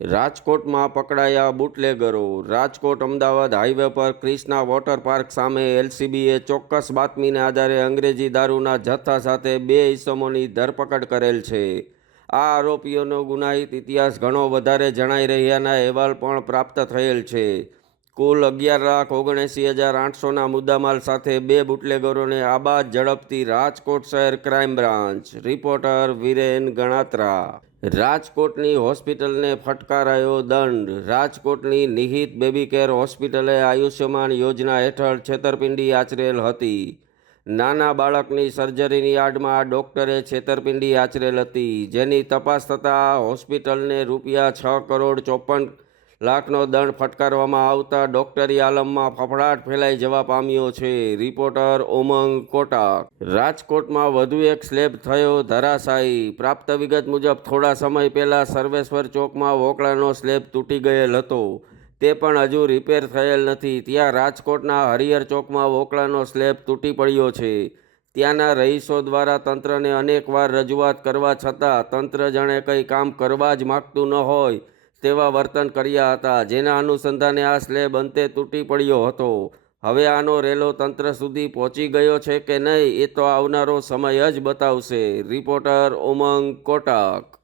રાજકોટમાં પકડાયા બુટલેગરો। રાજકોટ અમદાવાદ હાઈવે પર ક્રિષ્ના વોટર પાર્ક સામે એલસીબીએ ચોક્કસ બાતમીને આધારે અંગ્રેજી દારૂના જથ્થા સાથે 2 ઇસમોની ધરપકડ કરેલ છે। આ આરોપીઓનો ગુનાહિત ઇતિહાસ ઘણો વધારે જણાઈ રહ્યાના અહેવાલ પણ પ્રાપ્ત થયેલ છે। કુલ 11,79,800ના મુદ્દામાલ સાથે 2 બુટલેગરોને આબાદ ઝડપથી રાજકોટ શહેર crime branch. Reporter Viren Ganatra. રાજકોટની હોસ્પિટલને ફટકારાયો દંડ। રાજકોટની નિહિત બેબી કેર હોસ્પિટલે આયુષ્યમાન યોજના હેઠળ છેતરપિંડી આચરેલ હતી। નાના બાળકની સર્જરીની આડમાં આ ડોક્ટરે છેતરપિંડી આચરેલ હતી, જેની તપાસ થતાં હોસ્પિટલને ₹6,54,54 લાખનો દંડ ફટકારવામાં આવતા ડોક્ટરી આલમમાં ફફડાટ ફેલાઈ જવા પામ્યો છે। રિપોર્ટર ઉમંગ કોટાક। રાજકોટમાં વધુ એક સ્લેબ થયો ધરાશાયી। પ્રાપ્ત વિગત મુજબ થોડા સમય પહેલા સર્વેશ્વર ચોકમાં વોકળાનો સ્લેબ તૂટી ગયેલ હતો, તે પણ હજુ રિપેર થયેલ નથી। ત્યાં રાજકોટના હરિહર ચોકમાં વોકળાનો સ્લેબ તૂટી પડ્યો છે। ત્યાંના રહીશો દ્વારા તંત્રને અનેકવાર રજૂઆત કરવા છતાં તંત્ર જાણે કંઈ કામ કરવા જ માગતું ન હોય તેવા વર્તન કર્યા હતા, જેના અનુસંધાને આ સ્લેબ અંતે તૂટી પડ્યો હતો। હવે આનો રેલો તંત્ર સુધી પહોંચી ગયો છે કે નહીં, એ તો આવનારો સમય જ બતાવશે। રિપોર્ટર ઉમંગ કોટાક।